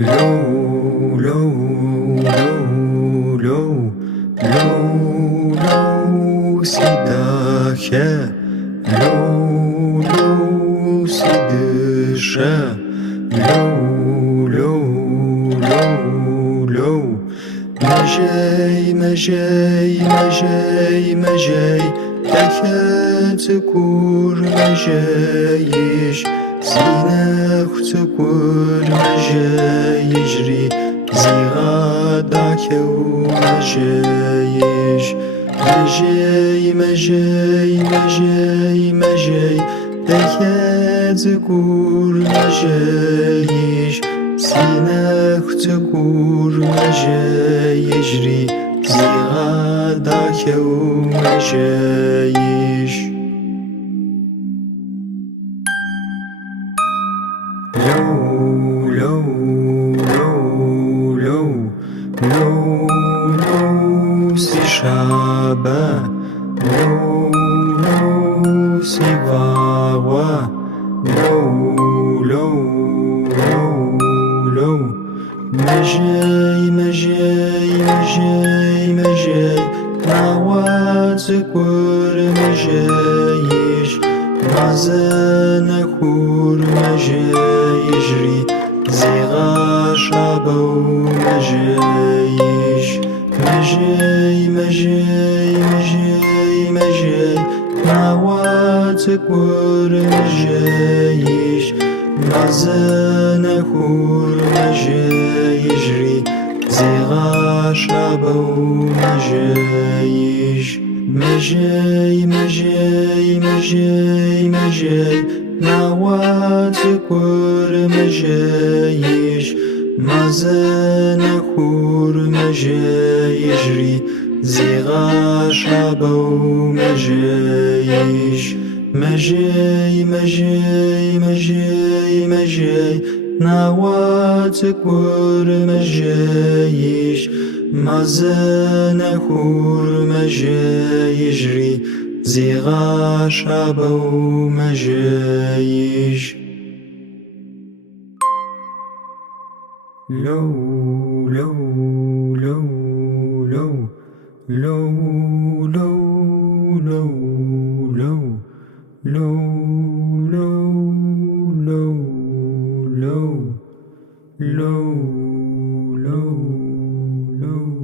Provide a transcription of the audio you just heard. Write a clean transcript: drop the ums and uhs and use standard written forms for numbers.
لو لو لو لو لو لو سيداخا لو لو سيدشا لو لو لو لو مجاي مجاي مجاي مجاي تكاد تكور مجايش سيناخ تكور مجايجري زيغادك ومجايش مجاي مجاي مجاي مجاي تكاد تكور مجايش سيناخ تكور مجايجري زيغادك ومجايش لو لو لو لو لو لو سيشابا لو لو سيواوا لو لو لو لو مجاي مجاي مجاي مجاي نعوات كور مجايش مازن كور مجايجري زيغا شابو مجايش مجاي مجاي مجاي مجاي نعوات كور مجايش مازن كور مجايجري زيغا شابو مجايش مجاي مجاي مجاي مجاي نعوات كور مجايش مازن كور مجايجري زيغا شابو مجايش مجاي مجاي مجاي مجاي نعوات كور مجايش مازن كور مجايجري زيغا شابو مجايش لو لو لو لو لو لو لو لو لو لو لو لو لو لو لو